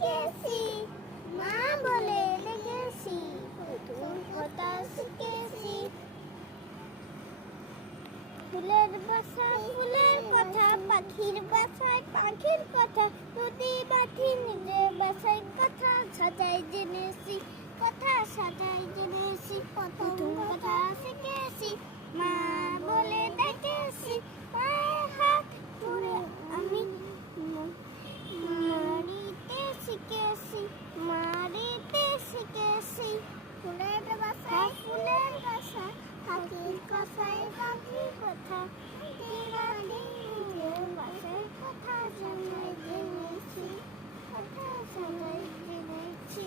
ডেকেছি, মা বলে ডেকেছি, প্রথম কথা শিখেছি। ফুলের বাসায় ফুলের কথা, পাখির বাসায় পাখির কথা, নদী মাটি নিজের বাসায় কথা সাজাই জেনেছি, কথা সাজাই জেনেছি। প্রথম কথা শিখেছি, মা বলে ডেকেছি, মায়ের হাত ধরে আমি মারিতে শিখেছি, মারিতে শিখেছি। ফুলের বাসায় ফুলের বাসা, পাখির কথায় পাখির কথা, নিজের বাসায় কথা সাজাই জেনেছি, কথা সাজাই জেনেছি।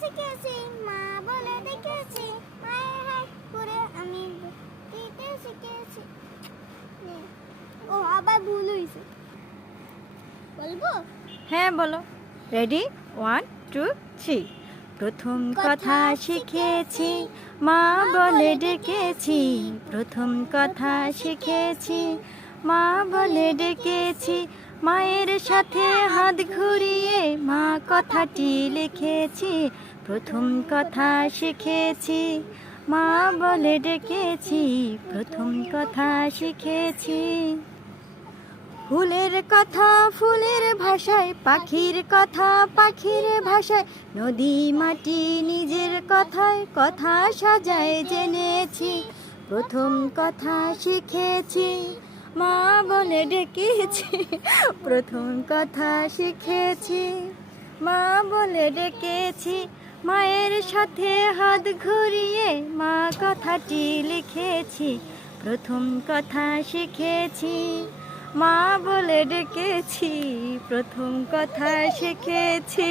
শিখেছি, মা বলে ডেকেছি, মায়ের হাত ধরে আমি দিতে শিখেছি। ও আবার ভুল হয়েছে, বলবো? হ্যাঁ বলো। রেডি, 1 2 3। প্রথম কথা শিখেছি, মা বলে ডেকেছি, প্রথম কথা শিখেছি, মা বলে ডেকেছি, মায়ের সাথে হাত ঘুরিয়ে মা কথাটি লিখেছি, প্রথম কথা শিখেছি, মা বলে ডেকেছি, প্রথম কথা শিখেছি। ফুলের কথা ফুলের ভাষায়, পাখির কথা পাখির ভাষায়, নদী মাটি নিজের কথায় কথা সাজায় জেনেছি, প্রথম কথা শিখেছি, মা বলে ডেকেছি, প্রথম কথা শিখেছি, মা বলে ডেকেছি, মায়ের সাথে হাত ঘুরিয়ে মা কথাটি লিখেছি, প্রথম কথা শিখেছি, মা বলে ডেকেছি, প্রথম কথা শিখেছি।